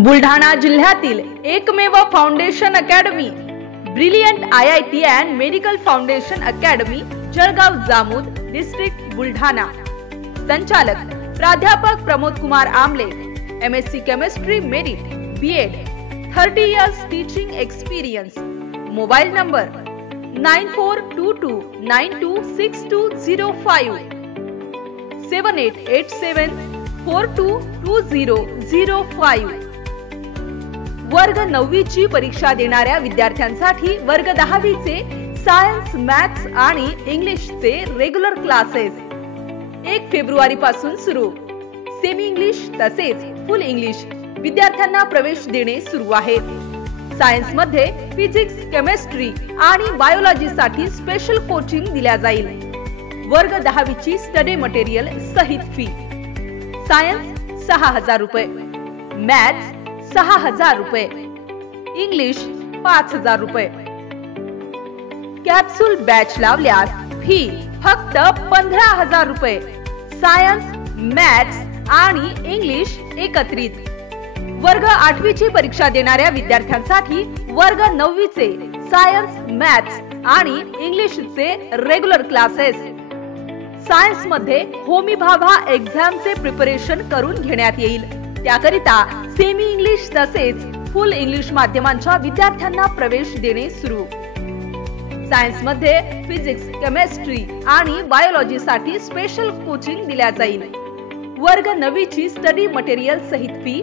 बुलढाणा जिल्ह्यातील एकमेव foundation academy brilliant IIT and medical foundation academy Jalgaon Jamod district Buldhana. संचालक प्राध्यापक प्रमोद कुमार आमले, MSc chemistry merit, B.Ed, 30 years teaching experience। Mobile number 9422926205 7887422005। वर्ग 9वी ची परीक्षा देणाऱ्या विद्यार्थ्यांसाठी वर्ग 10वी चे सायन्स, मॅथ्स आणि इंग्लिशचे रेग्युलर क्लासेस 1 फेब्रुवारी पासून सुरू। सेमी इंग्लिश तसेच फुल इंग्लिश विद्यार्थ्यांना प्रवेश देणे सुरू आहे। सायन्स मध्ये फिजिक्स, केमिस्ट्री आणि बायोलॉजी साठी स्पेशल कोचिंग दिल्या जाईल। वर्ग 10वी ची स्टडी मटेरियल सहित फी। सायन्स 6000 रुपये, मॅथ्स 6000 रुपये, इंग्लिश 5000 रुपये। कॅप्सूल बॅच लावल्यास फी फक्त 15000 रुपये। सायन्स, मॅथ्स आणि इंग्लिश एकत्रित। वर्ग 8वी ची परीक्षा देणाऱ्या विद्यार्थ्यांसाठी वर्ग 9वी चे सायन्स, मॅथ्स आणि इंग्लिशचे रेग्युलर क्लासेस। सायन्स मध्ये होमी भाभा एक्झामचे प्रिपरेशन करून घेण्यात येईल। त्याकरिता सेमी इंग्लिश तसेच फुल इंग्लिश माध्यमांच्या विद्यार्थ्यांना प्रवेश देणे सुरू। सायन्स मध्ये फिजिक्स, केमिस्ट्री आणि बायोलॉजी साठी स्पेशल कोचिंग दिल्या जाईल। वर्ग 9वी ची स्टडी मटेरियल सहित फी।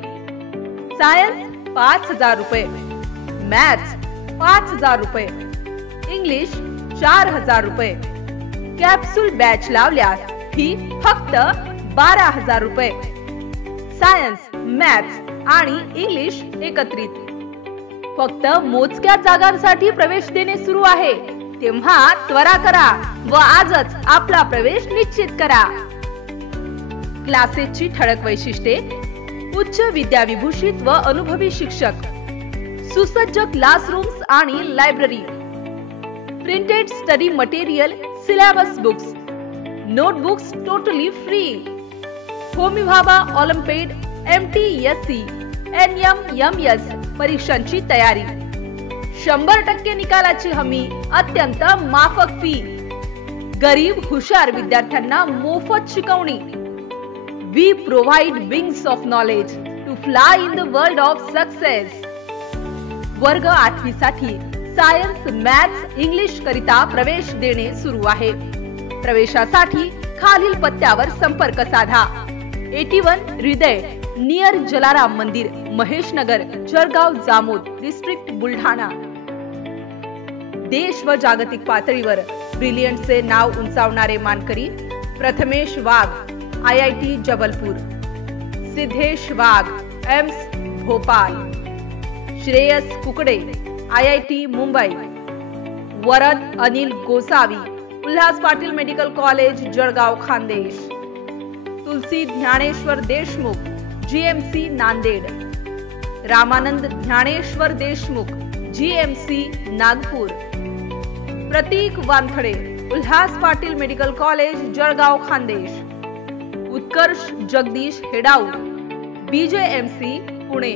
सायन्स 5000 रुपये, मॅथ्स 5000 रुपये, इंग्लिश 4000 रुपये। कॅप्सूल बॅच लावल्यास फी फक्त 12000 रुपये। सायन्स, मॅथ्स आणि इंग्लिश एकत्रित। फक्त मोजक्या जागांसाठी प्रवेश देणे सुरू आहे, तेव्हा त्वरा करा व आजच आपला प्रवेश निश्चित करा। क्लासेसची ठळक वैशिष्ट्ये: उच्च विद्याविभूषित व अनुभवी शिक्षक, सुसज्ज क्लासरूम्स आणि library, printed study material, syllabus books, notebooks totally free. Homi Bhabha Olympiad, MTSC, NMMS परीक्षांची तयारी। 100% निकालाची हमी, अत्यंत माफक फी। गरीब हुशार विद्यार्थ्यांना मोफत शिकवणी। We provide wings of knowledge to fly in the world of success। वर्ग 8वी साठी सायन्स, मॅथ्स, इंग्लिश करिता प्रवेश देणे सुरू आहे। प्रवेशासाठी खालील पत्त्यावर संपर्क साधा। 81 हृदय नियर जलाराम मंदिर, महेश नगर, जळगाव जामोद डिस्ट्रिक्ट बुलढाणा। देश व जागतिक पातळीवर ब्रिलियंटचे नाव उंचावणारे मानकरी Prathamesh Wagh, IIT Jabalpur, Siddhesh Wagh, AIIMS Bhopal, Shreyas Kukde, IIT Mumbai, Varad Anil Gosavi, Ulhas Patil medical college Jalgaon Khandesh, Tulsi Dnyaneshwar Deshmukh, GMC Nanded, Ramanand Dnyaneshwar Deshmukh, GMC Nagpur, Pratik Wankhade, Ulhas Patil medical college Jalgaon Khandesh, Utkarsh Jagdish Hedau, BJMC Pune.